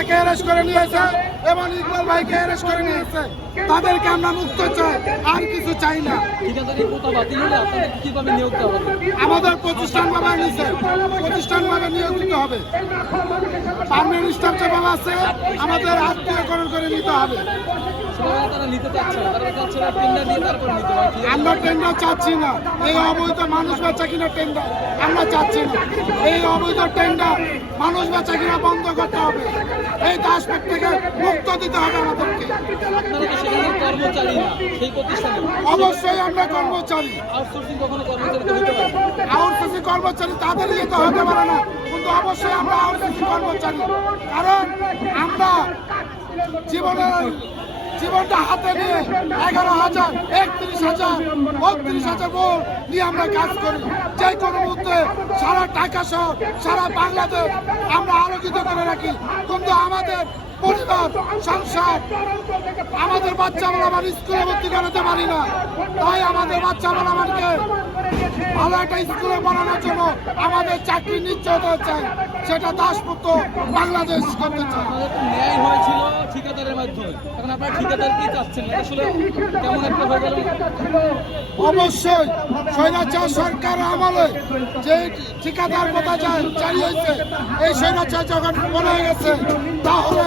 তাকে অ্যারেস্ট করে নিয়েছে এবং ইকবাল ভাইকে অ্যারেস্ট করে নিয়েছে। তাদেরকে আমরা মুক্ত চাই, আর কিছু চাই না। আমাদের প্রতিষ্ঠান বাবা নিছে প্রতিষ্ঠান ভাবে নিয়োগ হবে। পার্মানেন্ট স্টাফ বাবা আছে, আমাদের আত্মীয়করণ করে নিতে হবে। আমরা টেন্ডার চাচ্ছি না। এই অবৈধ মানুষ বাচ্চা কিনা টেন্ডার আমরা চাচ্ছি না। এই অবৈধ টেন্ডার মানুষ বাচ্চা কিনা বন্ধ করতে হবে। এই দাসপেট থেকে মুক্ত দিতে হবে আমাদেরকে। অবশ্যই আমরা কর্মচারী। আউটসোর্সিং কর্মচারী তাদের ইয়ে তো হতে পারে না কিন্তু অবশ্যই আমরা আউটসোর্সিং কর্মচারী। কারণ আমরা জীবনের জীবনটা হাতে নিয়ে এগারো হাজার, একত্রিশ হাজার, বত্রিশ হাজার ভোট নিয়ে আমরা কাজ করি। যে কোনো মুহূর্তে সারা টাকা সহ সারা বাংলাদেশ আমরা আলোকিত করে রাখি। কিন্তু আমাদের পরিবার সংসার। আমাদের বাচ্চা আমার স্কুলে ভর্তি করাতে পারি না। তাই আমাদের বাচ্চা আমরা আমাকে ভালো একটা স্কুলে পড়ানোর জন্য আমাদের চাকরি নিশ্চয় চাই সেটা দাসপুত্র বাংলাদেশ করতে তো ন্যায় হয়েছিল ঠিকাদারের মাধ্যমে। এখন আপনারা ঠিকাদার কি চাচ্ছেন? আসলে কেমন একটা হয়ে গেল? অবশ্যই স্বৈরাচার সরকার আমলে যে ঠিকাদার কথা হয়েছে এই স্বৈরাচার যখন বলে গেছে তাহলে